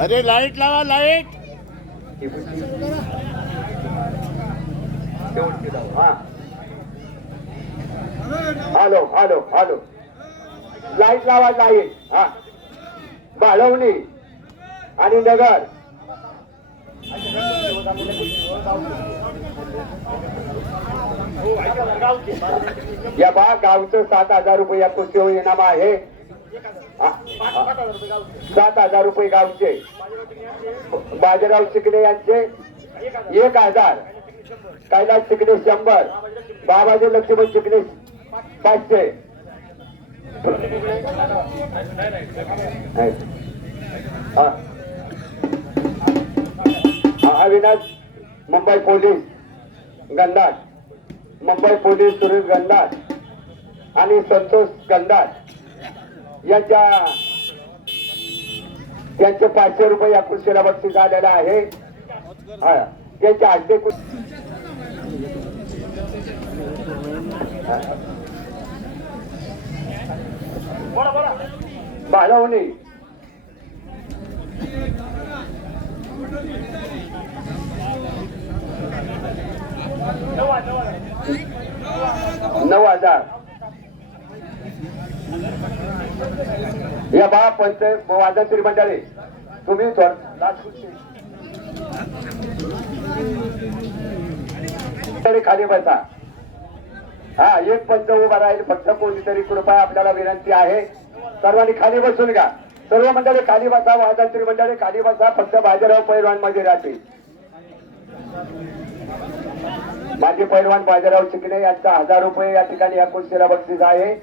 अरे लाइट लावा light. Hello hello hello. Light लावा लाइट. हा. बाळवणी आणि नगर. या बा गावचं सात हजार रुपये या कुस्तीवर इनाम आहे. सात हजार रुपये गावचे. बाजीराव शिकणे यांचे एक हजार. कैलास शिकणे शंभर. बाबाजी लक्ष्मण शिकणे पाचशे. अविनाश मुंबई पोलीस गंधार. मुंबई पोलीस सुरेश गंधार आणि संतोष गंधार. यांच्या त्यांचे पाचशे रुपये या कृषीला बक्षीस आलेलं आहे हा, त्यांच्या हस्ते कुस- हा. बाळवणी नऊ हजार या बा पंच वादनश्री मंडळी तुम्ही खाली बसा. हा एक पंच उभा राहील फक्त कोणीतरी कृपया आपल्याला विनंती आहे. सर्वांनी खाली बसून घ्या. सर्व मंडळी खाली बसा वादनश्री मंडळी खाली बसा फक्त बाजीराव पैलवानमध्ये राहतील. माझे पैलवान बाजीराव चिकणे यांचा हजार रुपये या ठिकाणी या कुर्सीला बक्षीस आहे.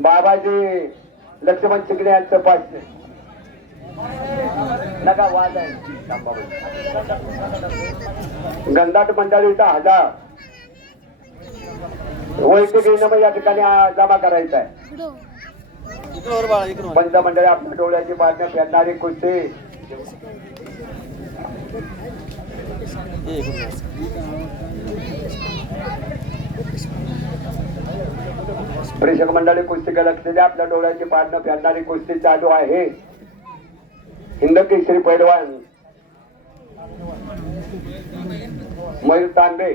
बाबाजी लक्ष्मण चिकणे यांचं पाचशे नका वाद आहे. गंधाट मंडळीचा हजार. वैयक्तिक इनाम या ठिकाणी जमा करायचा आहे. पंच मंडळी आपल्या डोळ्याची बातम्या फेडणारी कुस्ती. प्रेक्षक मंडळी कुस्तीकडे लक्ष द्या. आपल्या डोळ्याची पाडणं फेडणारी कुस्ती चालू आहे. हिंद केसरी पैलवान मयूर तांबे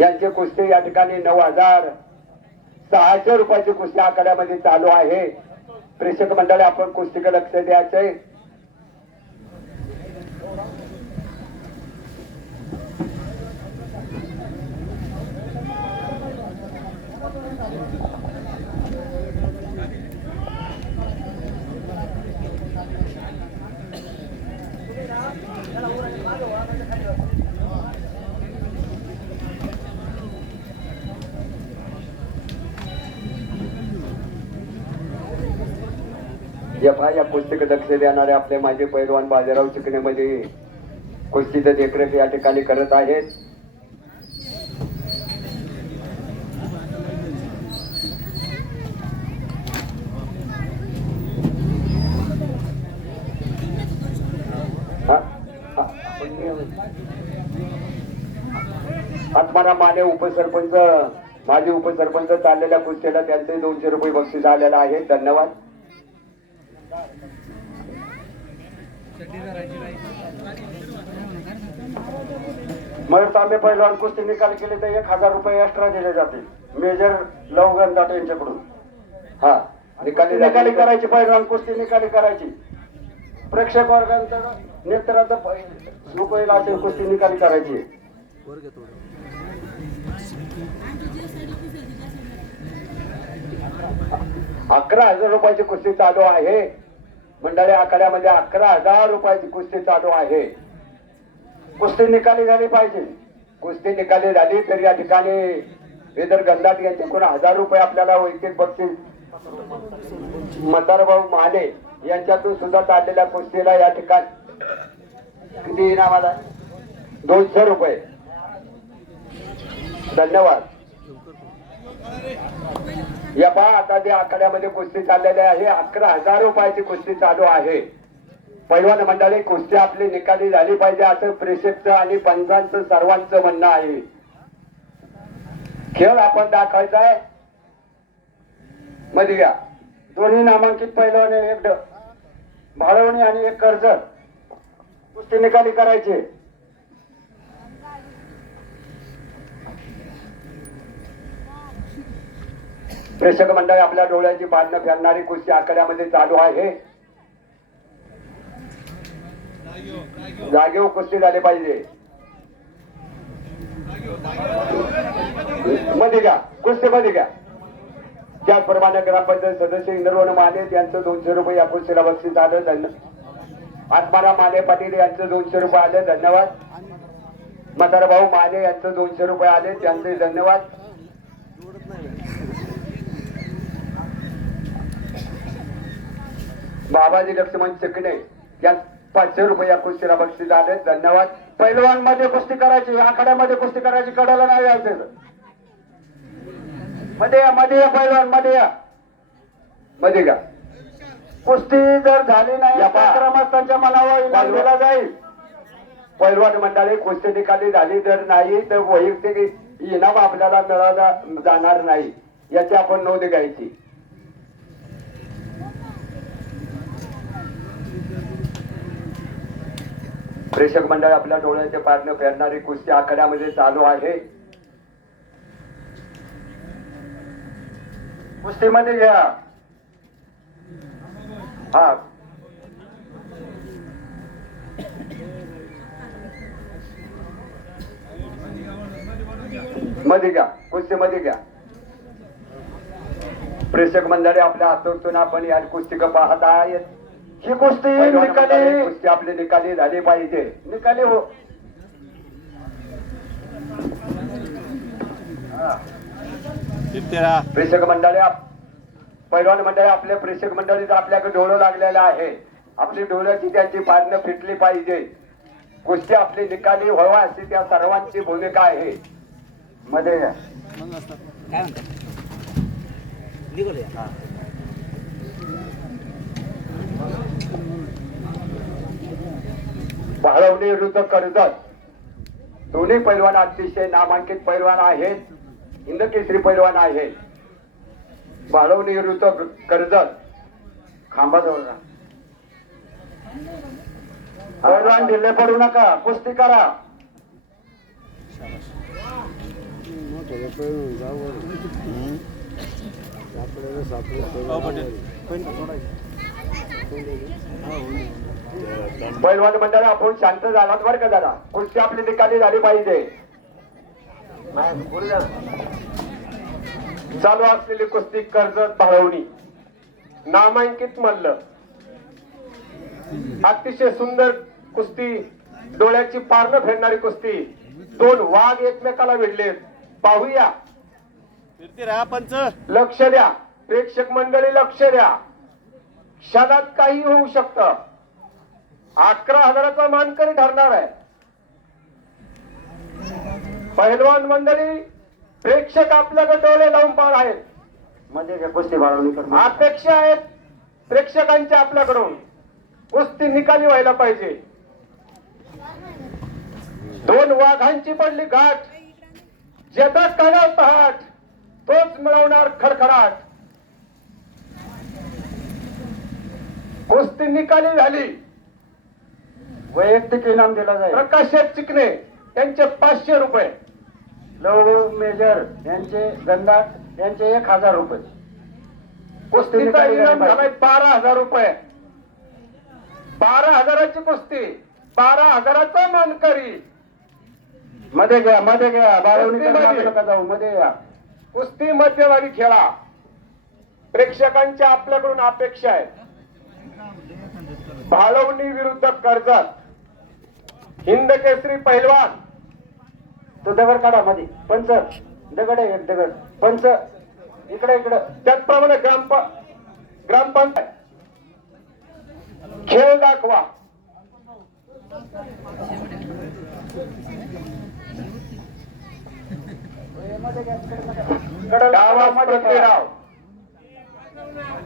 यांची कुस्ती या ठिकाणी नऊ हजार सहाशे रुपयाची कुस्ती आकड्यामध्ये चालू आहे. प्रेक्षक मंडळी आपण कुस्तीकडे लक्ष द्यायचंय. या या पुस्तक दक्ष देणारे आपले माझे पैलवान बाजीराव चिकणेमध्ये कुस्तीचं देखरेख या ठिकाणी करत आहेत हा? हा. आत्माराम माने उपसरपंच माजी उपसरपंच चाललेल्या कुस्तीला त्यांचे दोनशे रुपये बक्षीस आलेलं आहे धन्यवाद मयूर तांबे पहिलवान कुस्ती निकाल केले तर एक हजार रुपये एक्स्ट्रा दिले जातील. मेजर लवगन दाटे यांच्याकडून. हा निकाली निकाली करायची? पहिलवान कुस्ती निकाली करायची. प्रेक्षक वर्गांचं नेत्राचं रुपये असेल कुस्ती निकाली करायची. अकरा हजार रुपयाची कुस्ती चालू आहे. मंडळी आखाड्यामध्ये अकरा हजार रुपयाची कुस्ती चालू आहे. कुस्ती निकाली झाली पाहिजे. कुस्ती निकाली झाली तर या ठिकाणी वेदर गंधात यांचे कोण हजार रुपये आपल्याला वैयक्तिक बक्षीस मतारभाऊ महाले यांच्यातून सुद्धा चाललेल्या कुस्तीला या ठिकाणी किती इनामाला दोनशे रुपये. धन्यवाद. या पहा आता जे आखाड्यामध्ये कुस्ती चाललेली आहे अकरा हजार रुपयाची कुस्ती चालू आहे. पैलवान मंडळी कुस्ती आपली निकाली झाली पाहिजे असं प्रेषकचं आणि पंचांचं सर्वांचं म्हणणं आहे. खेळ आपण दाखवायचा आहे. मध्ये घ्या दोन्ही नामांकित पैलवान एक भाळवणी आणि एक कर्जत. कुस्ती निकाली करायची. प्रेक्षक मंडळी आपल्या डोळ्याची बांधणं फेरणारी कुस्ती आकड्यामध्ये चालू आहे. जागेव कुस्ती झाले पाहिजे. मध्ये घ्या कुस्ती मध्ये घ्या. त्याचप्रमाणे ग्रामपंचायत सदस्य इंद्रवन माने यांचं दोनशे रुपये या कुस्तीला बक्षीस आलं. धन्यवाद आत्माराम माने पाटील यांचं दोनशे रुपये आले. धन्यवाद. म्हातारा भाऊ माने यांचं दोनशे रुपये आले. त्यांचे धन्यवाद. बाबाजी लक्ष्मण चिकणे. या पाचशे रुपये कुस्तीला बक्षीस आले. धन्यवाद. पैलवानमध्ये कुस्ती करायची आखाड्यामध्ये कुस्ती करायची कडाला नाही यायचं मध्ये या मध्ये या पैलवानमध्ये या. मध्ये घ्या. कुस्ती जर झाली नाही ग्रामस्थांच्या मनावर इनाम दिला जाईल. पैलवान मंडळी कुस्ती निकाली झाली जर नाही तर वैयक्तिक इनाम आपल्याला मिळाला जाणार नाही. याची आपण नोंद घ्यायची. प्रेक्षक मंडळ आपल्या डोळ्याचे पारणं फेरणारी कुस्ती आखाड्यामध्ये चालू आहे. कुस्तीमध्ये घ्या हा. मध्ये घ्या. कुस्तीमध्ये घ्या. प्रेक्षक मंडळी आपल्या हातून आपण या कुस्ती पाहत आहेत ही कुस्ती निकाली. कुस्ती आपली निकाली झाली पाहिजे. निकाली हो. प्रेक्षक मंडळी आप- पैलवान मंडळी आपल्या प्रेक्षक मंडळीत आपल्याकडे डोळं लागलेलं आहे. आपली डोळ्याची त्यांची पाडणं फिटली पाहिजे. कुस्ती आपली निकाली व्हावा अशी त्या सर्वांची भूमिका आहे. मध्ये. काय म्हणतात निघूया भाळवणी विरुद्ध कर्जत. दोन्ही पैलवान अतिशय नामांकित पैलवान आहेत. इंदकेसरी पैलवान आहेत. भाळवणी विरुद्ध कर्जत. खांबाजवळ. पैलवान ढिल्ले पडू नका. कुस्ती करा. पैलवान मंडळ आपण शांत झालात बरं का जरा? कुस्ती आपली निकाली झाली पाहिजे. चालू असलेली कुस्ती कर्जत भाळवणी. नामांकित मल्ल. अतिशय सुंदर कुस्ती डोळ्याची पारणं फेडणारी कुस्ती. दोन वाघ एकमेकाला भिडलेत. पाहूया. लक्ष द्या. प्रेक्षक मंडळी लक्ष द्या. क्षणात काही होऊ शकतं. अकरा हजाराचा मानकरी ठरणार आहे. पहिलवान मंडळी प्रेक्षक आपल्याकडे डोळे लावून पाहत आहेत. मध्ये कुस्ती अपेक्षा आहेत प्रेक्षकांच्या आपल्याकडून. कुस्ती निकाली व्हायला पाहिजे. दोन वाघांची पडली गाठ. ज्याचा कडा पहाट तोच मिळवणार खडखडाट. कुस्ती निकाली झाली. वैयक्तिक इनाम दिला जाईल. प्रकाश चिकणे यांचे पाचशे रुपये. लव मेजर यांचे गंगाट यांचे एक हजार रुपये. कुस्तीचा इनाम झालाय बारा हजार रुपये. बारा हजाराची कुस्ती बारा हजाराचा मानकरी. मध्ये घ्या मध्ये घ्या. बारावणी नका जाऊ मध्ये या. कुस्ती मध्यभागी खेळा. प्रेक्षकांच्या आपल्याकडून अपेक्षा आहेत. भालवणी विरुद्ध कर्जत. हिंद केसरी पैलवान. तो दगड काढा मध्ये. पंच. दगड आहे दगड. पंच. इकडे इकडे. त्याचप्रमाणे ग्रामप ग्रामपंचायत खेळ दाखवा. डावास प्रतिराव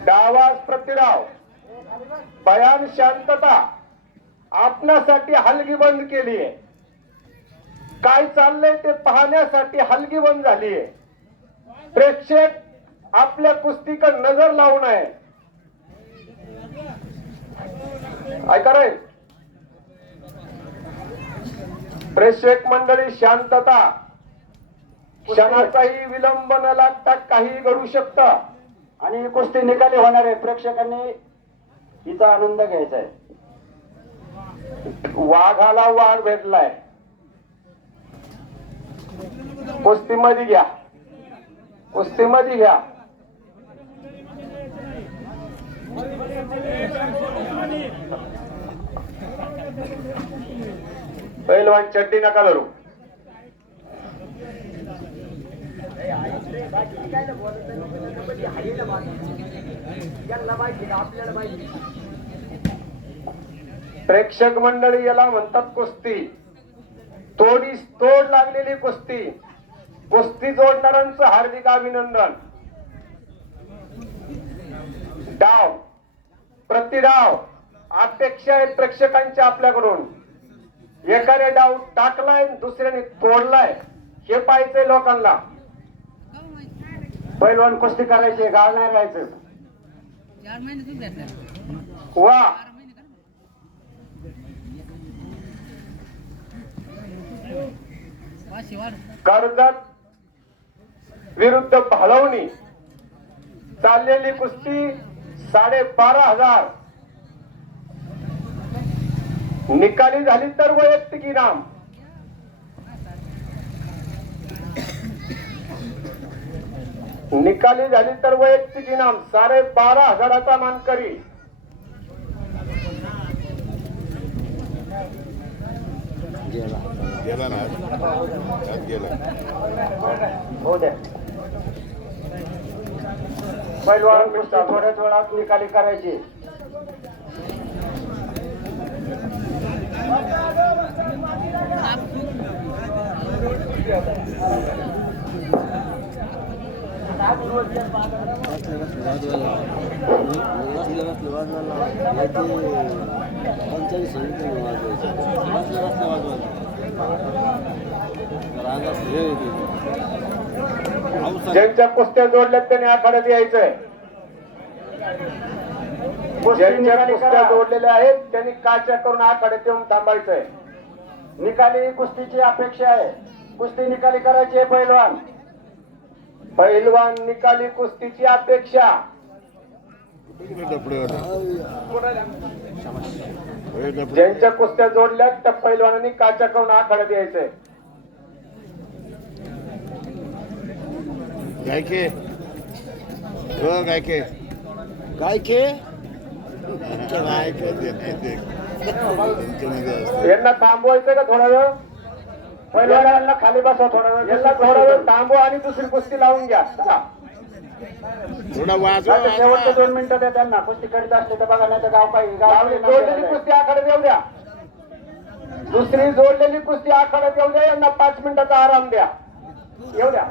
डावास प्रतिराव भयान शांतता आपणासाठी हलगी बंद केली आहे. काय चाललंय ते पाहण्यासाठी हलगी बंद झाली आहे. प्रेक्षक आपल्या कुस्तीकड नजर लावून आहे ऐका रे. प्रेक्षक मंडळी शांतता. क्षणाचाही विलंब न लागता काही घडू शकत. आणि ही कुस्ती निकाली होणार आहे. प्रेक्षकांनी तिचा आनंद घ्यायचा आहे. वाघाला वाघ भेटलाय. कुस्तीमध्ये घ्या. कुस्तीमध्ये घ्या. पहिलवान चड्डी नका धरू. प्रेक्षक मंडळी याला म्हणतात कुस्ती. तोडी तोड लागलेली कुस्ती. कुस्ती जोडणाऱ्यांचं हार्दिक अभिनंदन. डाव. प्रतिडाव अपेक्षा आहेत प्रेक्षकांच्या आपल्याकडून. एकाने डाव टाकलाय दुसऱ्याने तोडलाय. हे पाहायचंय लोकांना. पैलवान कुस्ती करायची गाळ नाही राहायचं वा चार महिने करा पाचशे वाढ कर्जत विरुद्ध भालवणी चाललेली कुस्ती साडे बारा हजार. निकाली झाली तर वैयक्तिक इनाम. निकाली झाली तर वैयक्तिक इनाम साडे बारा हजाराचा मानकरी. गेला. ना आत गेला. हो पैलवान कुस्ती थोड्याच वेळात निकाली करायची. ज्यांच्या कुस्त्या जोडल्यात त्यांनी आखाड्यात यायचंय ज्यांच्या कुस्त्या जोडलेल्या आहेत त्यांनी काच्या करून आखाड्यात येऊन थांबायचंय निकाली कुस्तीची अपेक्षा आहे. कुस्ती निकाली करायची आहे पैलवान. पैलवान निकाली कुस्तीची अपेक्षा. ज्यांच्या कुस्त्या जोडल्यात त्या पैलवानांनी काच्या करून आखाड्यात यायचंय गायके. हो गायके. गायके. यांना थांबवायचं का थोडा वेळ? पैलवानांना खाली बसवा थोडा वेळ. यांना थोडा वेळ थांबवा आणि दुसरी कुस्ती लावून घ्या. आता शेवटचे वाजवा. दोन मिनिटं द्या त्यांना. कुस्ती करीत असले तर बघा नाही तर गाव काही लावली जोडलेली कुस्ती आखाड्यात येऊ द्या. दुसरी जोडलेली कुस्ती आखाड्यात येऊ द्या. यांना पाच मिनिटाचा आराम द्या. येऊ द्या.